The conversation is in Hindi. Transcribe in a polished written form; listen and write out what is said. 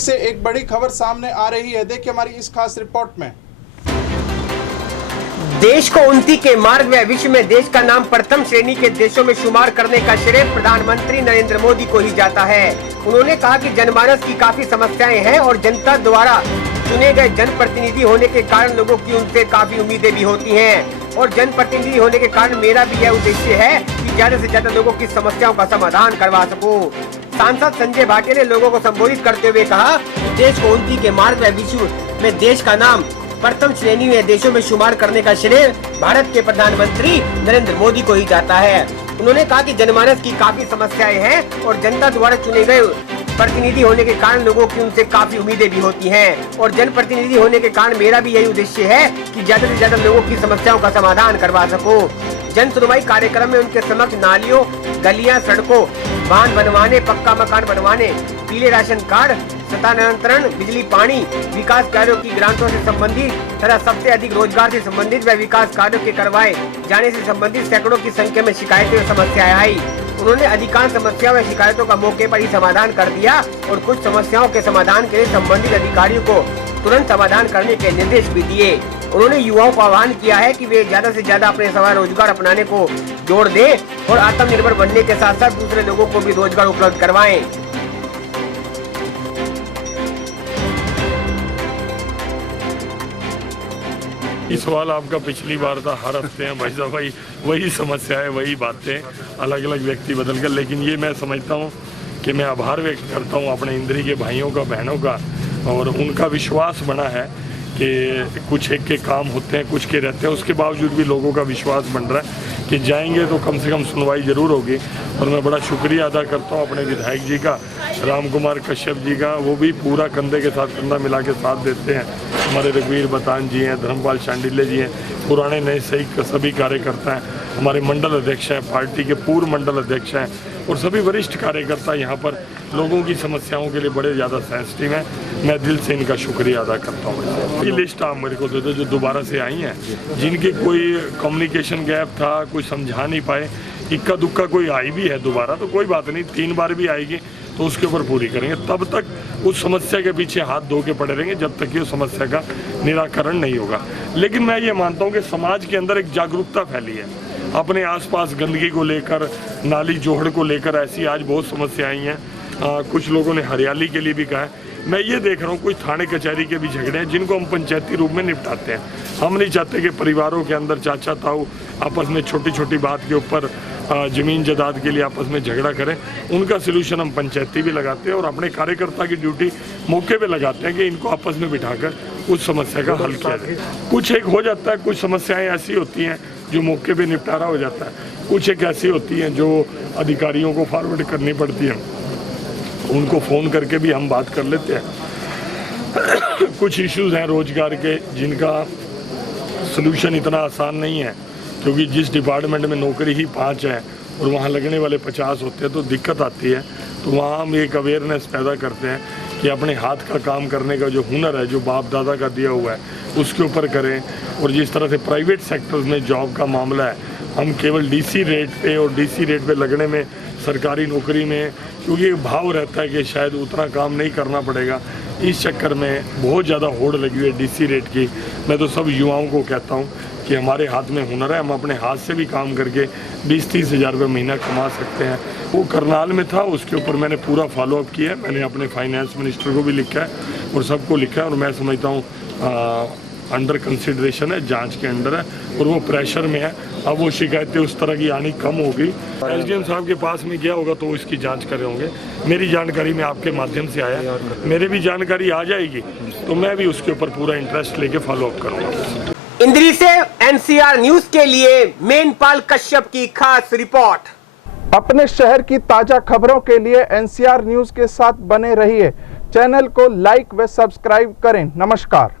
से एक बड़ी खबर सामने आ रही है। देखिए हमारी इस खास रिपोर्ट में। देश को उन्नति के मार्ग में विश्व में देश का नाम प्रथम श्रेणी के देशों में शुमार करने का श्रेय प्रधानमंत्री नरेंद्र मोदी को ही जाता है। उन्होंने कहा कि जनमानस की काफी समस्याएं हैं और जनता द्वारा चुने गए जनप्रतिनिधि होने के कारण लोगों की उनसे काफी उम्मीदें भी होती हैं और जनप्रतिनिधि होने के कारण मेरा भी यह उद्देश्य है कि ज्यादा से ज्यादा लोगों की समस्याओं का समाधान करवा सकूं। सांसद संजय भाटिया ने लोगों को संबोधित करते हुए कहा कि देश को उन्नति के मार्ग में विश्व में देश का नाम प्रथम श्रेणी में देशों में शुमार करने का श्रेय भारत के प्रधानमंत्री नरेंद्र मोदी को ही जाता है। उन्होंने कहा कि जनमानस की काफी समस्याएं हैं और जनता द्वारा चुने गए प्रतिनिधि होने के कारण लोगों की उनसे काफी उम्मीदें भी होती हैं और जनप्रतिनिधि होने के कारण मेरा भी यही उद्देश्य है कि ज्यादा से ज्यादा लोगों की समस्याओं का समाधान करवा सकूं। जन सुनवाई कार्यक्रम में उनके समक्ष नालियों, गलियां, सड़कों, बांध बनवाने, पक्का मकान बनवाने, पीले राशन कार्ड, स्थानांतरण, बिजली, पानी, विकास कार्यों की ग्रांटों से संबंधित तथा सबसे अधिक रोजगार से संबंधित व विकास कार्यों के करवाए जाने से संबंधित सैकड़ों की संख्या में शिकायतें और समस्याएं आई। उन्होंने अधिकांश समस्याओं व शिकायतों का मौके पर ही समाधान कर दिया और कुछ समस्याओं के समाधान के लिए संबंधित अधिकारियों को तुरंत समाधान करने के निर्देश भी दिए। उन्होंने युवाओं को आह्वान किया है कि वे ज्यादा से ज्यादा अपने स्वयं रोजगार अपनाने को जोड़ दें और आत्मनिर्भर बनने के साथ साथ दूसरे लोगों को भी रोजगार उपलब्ध करवाएं। ये सवाल आपका पिछली बार था, हर हफ्ते हैं भाई साहब, वही समस्या है, वही बातें, अलग अलग व्यक्ति बदल कर। लेकिन ये मैं समझता हूँ कि मैं आभार व्यक्त करता हूँ अपने इंद्री के भाइयों का, बहनों का, और उनका विश्वास बना है कि कुछ एक के काम होते हैं, कुछ के रहते हैं, उसके बावजूद भी लोगों का विश्वास बन रहा है कि जाएंगे तो कम से कम सुनवाई ज़रूर होगी। और मैं बड़ा शुक्रिया अदा करता हूँ अपने विधायक जी का, राम कुमार कश्यप जी का, वो भी पूरा कंधे के साथ कंधा मिला के साथ देते हैं। हमारे रघुवीर बतान जी हैं, धर्मपाल शांडिल्य जी हैं, पुराने नए सभी कार्यकर्ता हैं, हमारे मंडल अध्यक्ष हैं, पार्टी के पूर्व मंडल अध्यक्ष हैं और सभी वरिष्ठ कार्यकर्ता यहाँ पर लोगों की समस्याओं के लिए बड़े ज़्यादा सेंसिटिव हैं। मैं दिल से इनका शुक्रिया अदा करता हूँ। ये लिस्ट आप मेरे को दे दो जो दोबारा से आई हैं, जिनके कोई कम्युनिकेशन गैप था, कोई समझा नहीं पाए, इक्का दुक्का कोई आई भी है दोबारा तो कोई बात नहीं, 3 बार भी आएगी तो उसके ऊपर पूरी करेंगे। तब तक उस समस्या के पीछे हाथ धो के पड़े रहेंगे जब तक कि उस समस्या का निराकरण नहीं होगा। लेकिन मैं ये मानता हूँ कि समाज के अंदर एक जागरूकता फैली है अपने आसपास गंदगी को लेकर, नाली जोहड़ को लेकर, ऐसी आज बहुत समस्याएं आई हैं। कुछ लोगों ने हरियाली के लिए भी कहा है। मैं ये देख रहा हूँ कुछ थाने कचहरी के भी झगड़े हैं जिनको हम पंचायती रूप में निपटाते हैं। हम नहीं चाहते कि परिवारों के अंदर चाचा ताऊ आपस में छोटी छोटी बात के ऊपर ज़मीन जायदाद के लिए आपस में झगड़ा करें। उनका सलूशन हम पंचायती भी लगाते हैं और अपने कार्यकर्ता की ड्यूटी मौके पे लगाते हैं कि इनको आपस में बिठाकर उस समस्या का हल किया जाए। कुछ एक हो जाता है, कुछ समस्याएं ऐसी होती हैं जो मौके पे निपटारा हो जाता है, कुछ एक ऐसी होती हैं जो अधिकारियों को फॉरवर्ड करनी पड़ती है, उनको फ़ोन करके भी हम बात कर लेते हैं। कुछ इश्यूज़ हैं रोज़गार के जिनका सलूशन इतना आसान नहीं है, क्योंकि जिस डिपार्टमेंट में नौकरी ही 5 है और वहाँ लगने वाले 50 होते हैं तो दिक्कत आती है। तो वहाँ हम एक अवेयरनेस पैदा करते हैं कि अपने हाथ का काम करने का जो हुनर है, जो बाप दादा का दिया हुआ है, उसके ऊपर करें। और जिस तरह से प्राइवेट सेक्टर्स में जॉब का मामला है, हम केवल डीसी रेट पे और डीसी रेट पे लगने में, सरकारी नौकरी में, क्योंकि एक भाव रहता है कि शायद उतना काम नहीं करना पड़ेगा, इस चक्कर में बहुत ज़्यादा होड़ लगी हुई है डीसी रेट की। मैं तो सब युवाओं को कहता हूँ कि हमारे हाथ में हुनर है, हम अपने हाथ से भी काम करके 20-30 हज़ार रुपये महीना कमा सकते हैं। वो करनाल में था, उसके ऊपर मैंने पूरा फॉलोअप किया है। मैंने अपने फाइनेंस मिनिस्टर को भी लिखा है और सबको लिखा है और मैं समझता हूँ अंडर कंसिडरेशन है, जांच के अंडर है और वो प्रेशर में है। अब वो शिकायतें उस तरह की आनी कम होगी। एसडीएम साहब के पास में गया होगा तो वो इसकी जांच कर रहे होंगे। मेरी जानकारी में आपके माध्यम से आया, मेरे भी जानकारी आ जाएगी तो मैं भी उसके ऊपर पूरा इंटरेस्ट लेके फॉलोअप करूँगा। इंद्री से एनसीआर न्यूज के लिए मेनपाल कश्यप की खास रिपोर्ट। अपने शहर की ताजा खबरों के लिए एनसीआर न्यूज के साथ बने रहिए। चैनल को लाइक व सब्सक्राइब करें। नमस्कार।